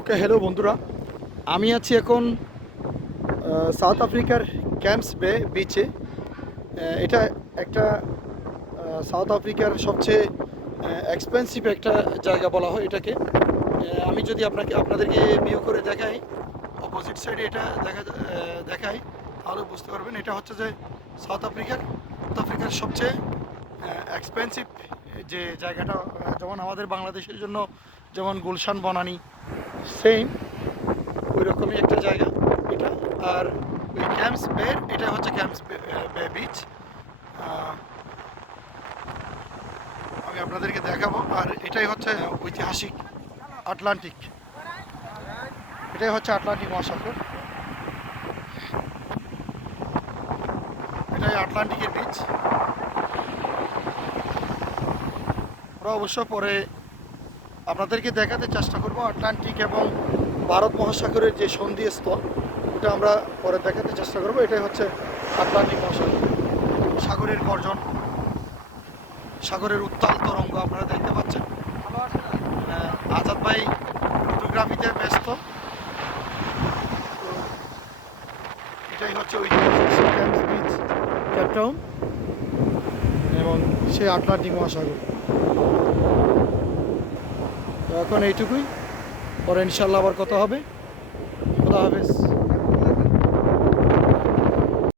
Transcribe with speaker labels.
Speaker 1: Okay hello বন্ধুরা। আমি আছি এখন সাউথ আফ্রিকার ক্যাম্পস বে বিচে এটা একটা সাউথ আফ্রিকার সবচেয়ে এক্সপেন্সিভ একটা জায়গা বলা হয় এটাকে। আমি যদি আপনাকে, আপনাদেরকে ভিউ করে দেখাই অপোজিট সাইডে এটা দেখা দেখাই, তাহলে বুঝতে পারবেন। এটা হচ্ছে যে সাউথ আফ্রিকার সাউথ আফ্রিকার সবচেয়ে এক্সপেন্সিভ যে জায়গাটা যেমন আমাদের বাংলাদেশের জন্য, যেমন গুলশান, বনানি সেম ওই রকমই একটা জায়গা এটা। আর ওই ক্যাম্পস বে এটা হচ্ছে ক্যাম্পস বে বিচ আমি আপনাদেরকে দেখাবো। আর এটাই হচ্ছে ঐতিহাসিক আটলান্টিক এটাই হচ্ছে আটলান্টিক মহাসাগর। এটাই আটলান্টিকের বিচ ওরা অবশ্য পরে আপনাদেরকে দেখাতে চেষ্টা করব আটলান্টিক এবং ভারত মহাসাগরের যে সন্ধি স্থল ওটা আমরা পরে দেখাতে চেষ্টা করব। এটাই হচ্ছে আটলান্টিক মহাসাগর। সাগরের গর্জন সাগরের উত্তাল তরঙ্গ আপনারা দেখতে পাচ্ছেন। আজাদ ভাই ফটোগ্রাফিতে ব্যস্ত। তো এটাই হচ্ছে ওই বিচ ক্যাপটাউন এবং সেই আটলান্টিক মহাসাগর। এখন এইটুকুই। পরে ইনশাল্লাহ আবার কথা হবে। খোদা হাফেজ।